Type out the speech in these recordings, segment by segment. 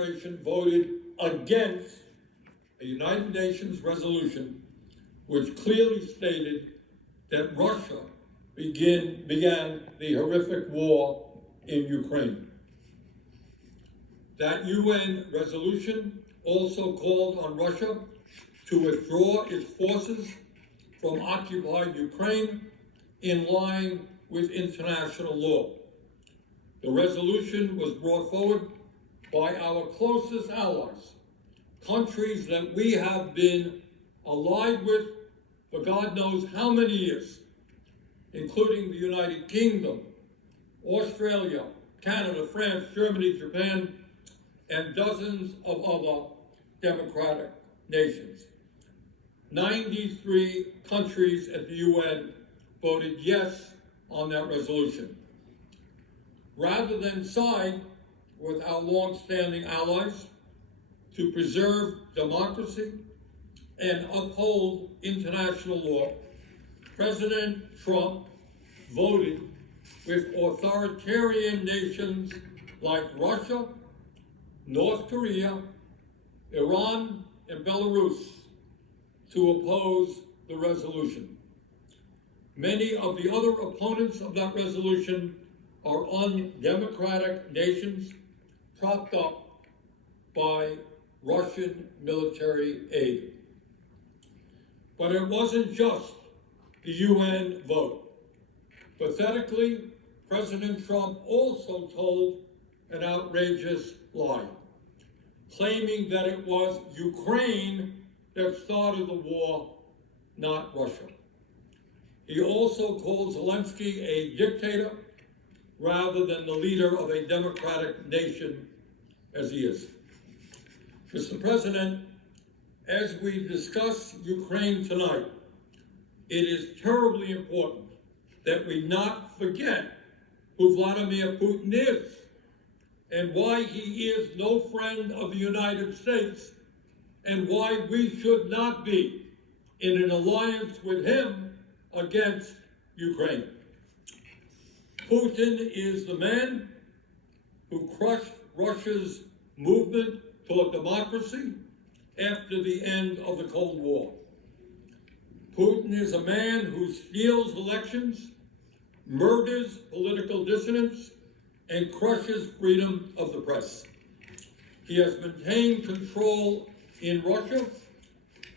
Voted against a United Nations resolution which clearly stated that Russia began the horrific war in Ukraine. That UN resolution also called on Russia to withdraw its forces from occupied Ukraine in line with international law. The resolution was brought forward by our closest allies, countries that we have been allied with for God knows how many years, including the United Kingdom, Australia, Canada, France, Germany, Japan, and dozens of other democratic nations. 93 countries at the UN voted yes on that resolution. Rather than side with our long-standing allies to preserve democracy and uphold international law, President Trump voted with authoritarian nations like Russia, North Korea, Iran, and Belarus to oppose the resolution. Many of the other opponents of that resolution are undemocratic nations propped up by Russian military aid. But it wasn't just the UN vote. Pathetically, President Trump also told an outrageous lie, claiming that it was Ukraine that started the war, not Russia. He also called Zelensky a dictator rather than the leader of a democratic nation as he is. Mr. President, as we discuss Ukraine tonight, it is terribly important that we not forget who Vladimir Putin is and why he is no friend of the United States and why we should not be in an alliance with him against Ukraine. Putin is the man who crushed Russia's movement toward democracy after the end of the Cold War. Putin is a man who steals elections, murders political dissidents, and crushes freedom of the press. He has maintained control in Russia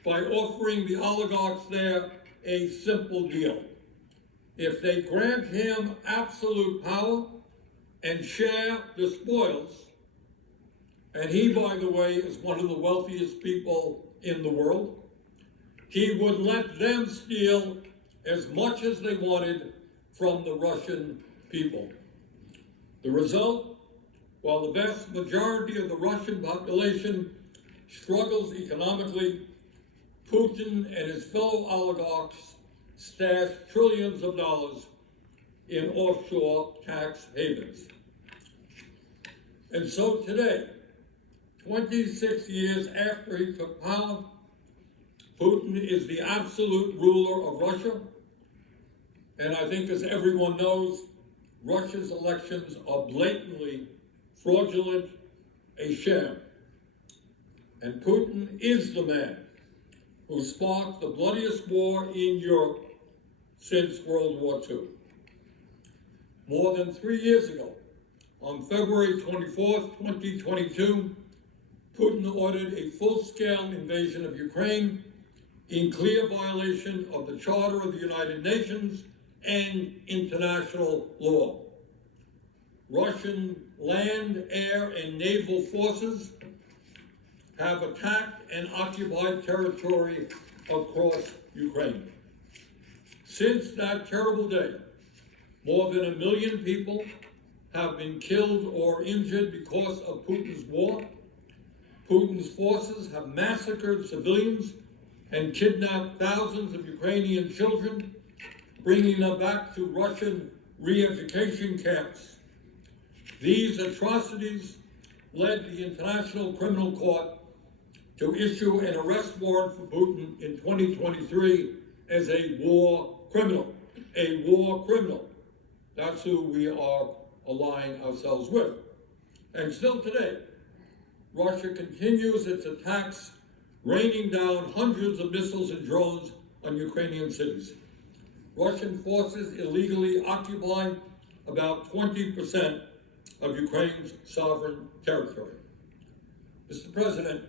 by offering the oligarchs there a simple deal. If they grant him absolute power and share the spoils, and he, by the way, is one of the wealthiest people in the world, he would let them steal as much as they wanted from the Russian people. The result, while the vast majority of the Russian population struggles economically, Putin and his fellow oligarchs stash trillions of dollars in offshore tax havens. And so today, 26 years after he took power, Putin is the absolute ruler of Russia. And I think, as everyone knows, Russia's elections are blatantly fraudulent, a sham. And Putin is the man who sparked the bloodiest war in Europe since World War II. More than 3 years ago, on February 24th, 2022, Putin ordered a full-scale invasion of Ukraine in clear violation of the Charter of the United Nations and international law. Russian land, air, and naval forces have attacked and occupied territory across Ukraine. Since that terrible day, more than 1 million people have been killed or injured because of Putin's war. Putin's forces have massacred civilians and kidnapped thousands of Ukrainian children, bringing them back to Russian re-education camps. These atrocities led the International Criminal Court to issue an arrest warrant for Putin in 2023 as a war criminal. A war criminal. That's who we are aligning ourselves with. And still today, Russia continues its attacks, raining down hundreds of missiles and drones on Ukrainian cities. Russian forces illegally occupy about 20% of Ukraine's sovereign territory. Mr. President,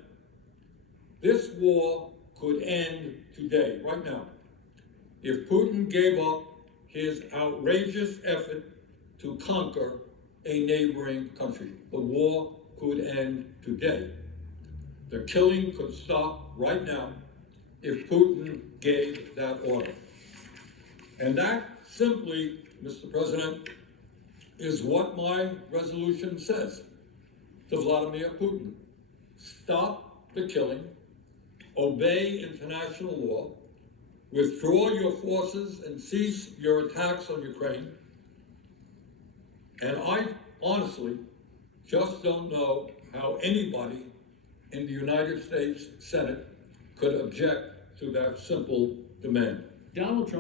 this war could end today, right now, if Putin gave up his outrageous effort to conquer a neighboring country. The war could end today. The killing could stop right now if Putin gave that order. And that simply, Mr. President, is what my resolution says to Vladimir Putin. Stop the killing, obey international law, withdraw your forces and cease your attacks on Ukraine. And I honestly just don't know how anybody in the United States Senate could object to that simple demand. Donald Trump